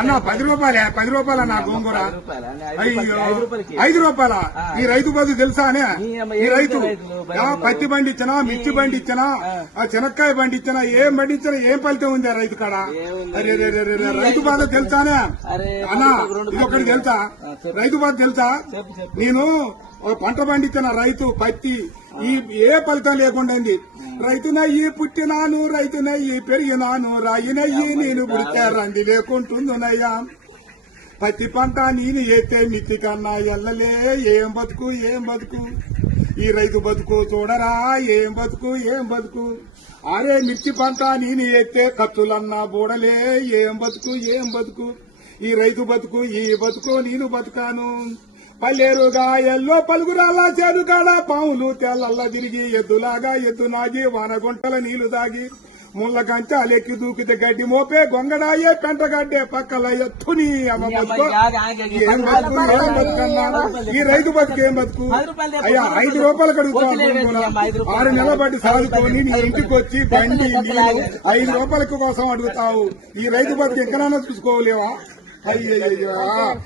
అన్న 10 రూపాయలే, 10 రూపాయల నా గోంగూర. అయ్యో 5 రూపాయల. ఈ రైతు బతుకు తెలుసా అనే? ఈ రైతు పత్తి పండించినా, మిర్చి పండించినా, చెనక్కాయ పండించినా, ఏం పండించినా ఏం ఫలితం ఉంది ఆ రైతు కాడ? అరే రైతు బాధ తెలుసానే అన్నా? ఇది ఒకటి తెలుసా? రైతు బాధ తెలుసా? నేను ఒక పంట పండించిన రైతు పత్తి ఏ ఫలితం లేకుండా రైతునయ్యి పుట్టినాను, రైతునయ్యి పెరిగినాను, రాయినయ్యి నేను పుడితే రంది లేకుంటుందునయ్యా. పత్తి పంట నేను ఎత్తే మిత్తి కన్నా ఎల్లలే. ఏం బతుకు ఏం బతుకు ఈ రైతు బతుకు చూడరా, ఏం బతుకు ఏం బతుకు. అరే మిర్చి పంట నేను ఎత్తే ఖర్చులన్నా బూడలే. ఏం బతుకు ఏం బతుకు ఈ రైతు బతుకు, ఈ బతుకు నేను బతుకాను. పల్లెరుగా ఎల్లో పలుగురాల చేను కాడ పాములు తెల్లల్లా తిరిగి ఎద్దులాగా ఎద్దు నాగి వానగుంటల నీళ్లు దాగి ముళ్ళ కంచాలెక్కి దూకితే గడ్డి మోపే గొంగడాయే పెంటగడ్డే పక్కల ఎత్తుని అమ్మ బతుకు. ఏం బతుకు ఏం బతుకన్నా ఈ రైతు బతుకు ఏం బతుకు? అయ్యా 5 రూపాయలు కడుగుతాను. 6 నెలల బట్టి సాదుకొని నీ ఇంటికి వచ్చి బండి నీళ్ళు 5 రూపాయల కోసం అడుగుతావు. ఈ రైతు బతుకు ఎక్కడైనా చూసుకోలేవా? అయ్యయ్యా.